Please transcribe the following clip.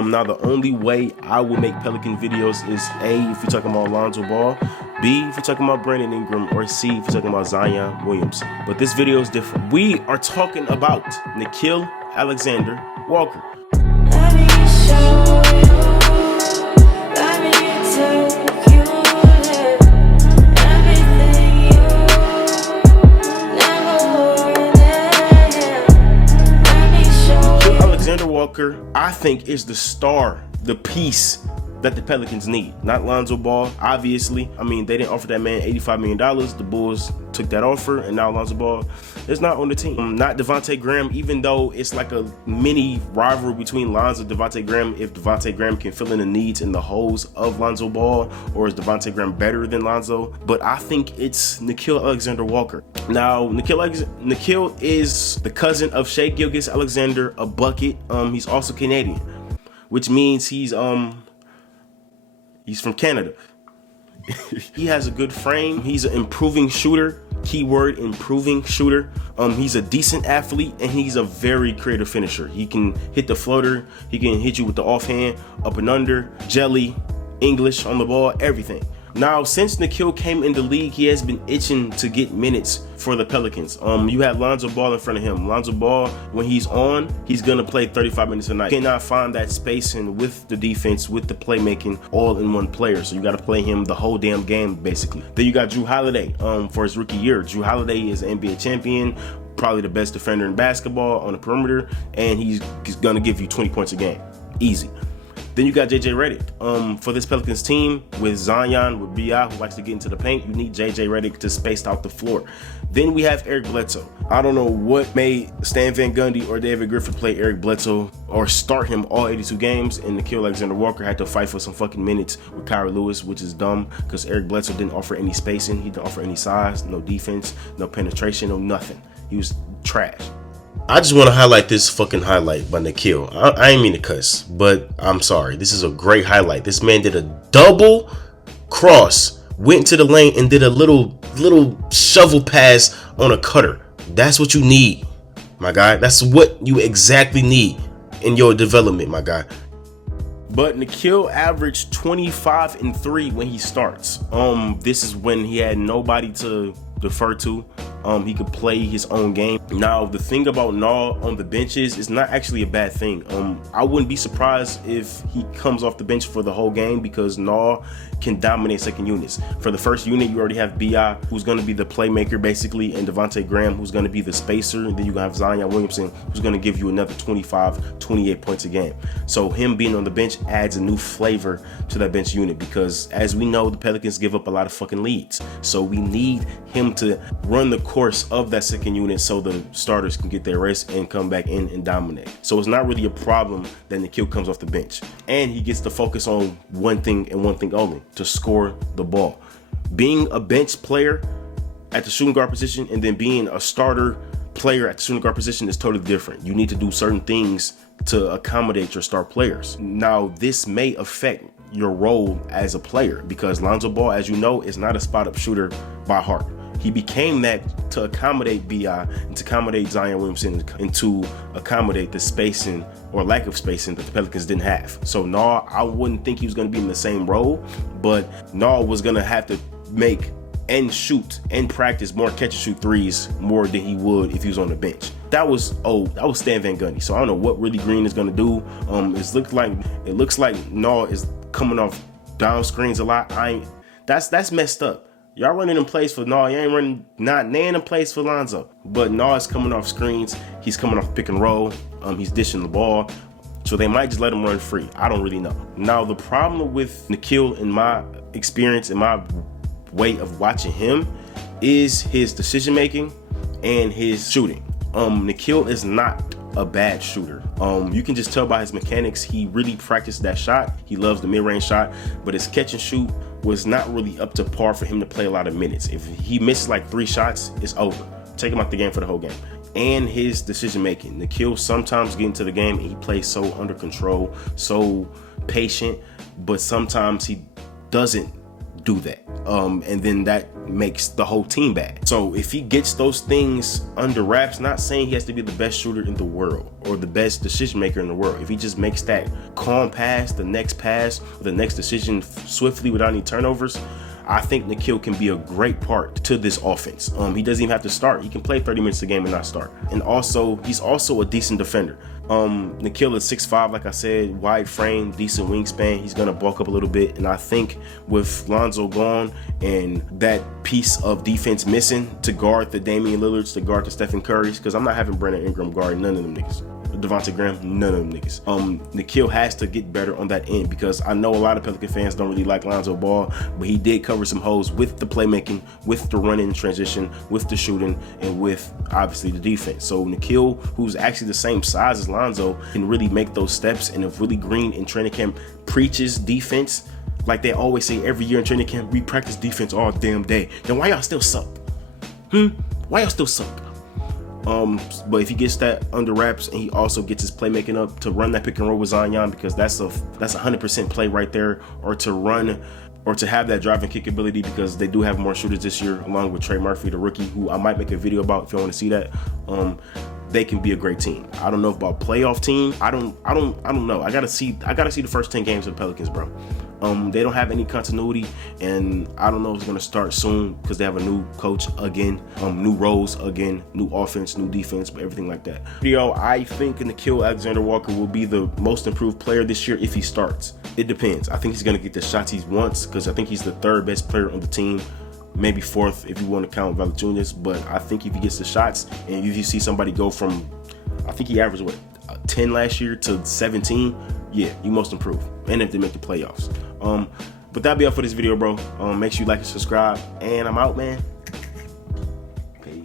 Now the only way I would make Pelican videos is A, if you're talking about Lonzo Ball, B, if you're talking about Brandon Ingram, or C, if you're talking about Zion Williamson. But this video is different. We are talking about Nickiel Alexander Walker. Let me show you, let me take you there. Everything you never were there. Let me show you. Nickiel Alexander Walker, I think, is the star, the piece that the Pelicans need. Not Lonzo Ball, obviously. I mean, they didn't offer that man $85 million. The Bulls took that offer, and now Lonzo Ball is not on the team. Not Devontae Graham, even though it's like a mini rivalry between Lonzo and Devontae Graham. If Devontae Graham can fill in the needs and the holes of Lonzo Ball, or is Devontae Graham better than Lonzo? But I think it's Nickiel Alexander Walker. Now, Nickiel is the cousin of Shai Gilgeous Alexander, a bucket. He's also Canadian, which means he's from Canada. He has a good frame. He's an improving shooter. Keyword, improving shooter. He's a decent athlete, and he's a very creative finisher. He can hit the floater. He can hit you with the offhand, up and under, jelly, English on the ball, everything. Now, since Nickiel came in the league, he has been itching to get minutes for the Pelicans. You have Lonzo Ball in front of him. Lonzo Ball, when he's on, he's gonna play 35 minutes a night. Cannot find that spacing with the defense, with the playmaking, all in one player. So you gotta play him the whole damn game, basically. Then you got Jrue Holiday for his rookie year. Jrue Holiday is an NBA champion, probably the best defender in basketball on the perimeter, and he's gonna give you 20 points a game, easy. Then you got JJ Redick. For this Pelicans team, with Zion, with B.I., who likes to get into the paint, you need JJ Redick to space out the floor. Then we have Eric Bledsoe. I don't know what made Stan Van Gundy or David Griffin play Eric Bledsoe or start him all 82 games, and Nickiel Alexander Walker had to fight for some fucking minutes with Kyrie Lewis, which is dumb because Eric Bledsoe didn't offer any spacing. He didn't offer any size, no defense, no penetration, no nothing. He was trash. I just want to highlight this fucking highlight by Nickiel. I ain't mean to cuss, but I'm sorry. This is a great highlight. This man did a double cross, went to the lane, and did a little shovel pass on a cutter. That's what you need, my guy. That's what you exactly need in your development, my guy. But Nickiel averaged 25 and 3 when he starts. This is when he had nobody to defer to. He could play his own game. Now, the thing about Naw on the benches is not actually a bad thing. I wouldn't be surprised if he comes off the bench for the whole game because Naw can dominate second units. For the first unit, you already have B.I., who's going to be the playmaker, basically, and Devontae Graham, who's going to be the spacer. And then you're going to have Zion Williamson, who's going to give you another 25, 28 points a game. So him being on the bench adds a new flavor to that bench unit because, as we know, the Pelicans give up a lot of fucking leads. So we need him to run the course of that second unit so the starters can get their rest and come back in and dominate. So it's not really a problem that Nickiel comes off the bench. And he gets to focus on one thing and one thing only, to score the ball. Being a bench player at the shooting guard position and then being a starter player at the shooting guard position is totally different. You need to do certain things to accommodate your star players. Now, this may affect your role as a player because Lonzo Ball, as you know, is not a spot-up shooter by heart. He became that to accommodate B.I. and to accommodate Zion Williamson and to accommodate the spacing or lack of spacing that the Pelicans didn't have. So Naw, I wouldn't think he was going to be in the same role, but Naw was going to have to make and shoot and practice more catch and shoot threes more than he would if he was on the bench. That was Stan Van Gundy. So I don't know what Willie Green is going to do. It looks like Naw is coming off down screens a lot. That's messed up. Y'all running in place for Naw. You ain't running not in place for Lonzo. But Naw is coming off screens. He's coming off pick and roll. He's dishing the ball. So they might just let him run free. I don't really know. Now, the problem with Nickiel, in my experience, in my way of watching him, is his decision making and his shooting. Nickiel is not a bad shooter. You can just tell by his mechanics. He really practiced that shot. He loves the mid-range shot, but his catch and shoot was not really up to par for him to play a lot of minutes. If he misses like 3 shots, it's over. Take him out the game for the whole game. And his decision making. Nickiel sometimes get into the game and he plays so under control, so patient, but sometimes he doesn't do that. And then that makes the whole team bad. So if he gets those things under wraps, not saying he has to be the best shooter in the world or the best decision maker in the world. If he just makes that calm pass, the next decision swiftly without any turnovers, I think Nickiel can be a great part to this offense. He doesn't even have to start. He can play 30 minutes a game and not start. And also, he's also a decent defender. Nickiel is 6'5", like I said, wide frame, decent wingspan. He's gonna bulk up a little bit. And I think with Lonzo gone and that piece of defense missing to guard the Damian Lillards, to guard the Stephen Currys, because I'm not having Brandon Ingram guard none of them niggas. Devontae Graham, none of them niggas. Nickiel has to get better on that end, because I know a lot of Pelican fans don't really like Lonzo Ball, but he did cover some holes with the playmaking, with the run-in transition, with the shooting, and with obviously the defense. So Nickiel, who's actually the same size as Lonzo, can really make those steps. And if Willie Green in training camp preaches defense, like they always say every year in training camp, we practice defense all damn day, then why y'all still suck? Why y'all still suck? But if he gets that under wraps and he also gets his playmaking up to run that pick and roll with Zion, because that's a 100% play right there, or to run or to have that driving kick ability, because they do have more shooters this year, along with Trey Murphy, the rookie, who I might make a video about if you want to see that. They can be a great team. I don't know about playoff team. I don't know. I gotta see the first 10 games of the Pelicans, bro. They don't have any continuity, and I don't know if it's gonna start soon because they have a new coach again, new roles again, new offense, new defense, but everything like that. I think Nickiel Alexander-Walker will be the most improved player this year if he starts. It depends. I think he's gonna get the shots he wants, because I think he's the third best player on the team. Maybe fourth if you want to count Valanciunas, but I think if he gets the shots, and if you see somebody go from, I think he averaged 10 last year to 17, yeah, you most improved. And if they make the playoffs. But that'll be all for this video, bro. Make sure you like and subscribe, and I'm out, man.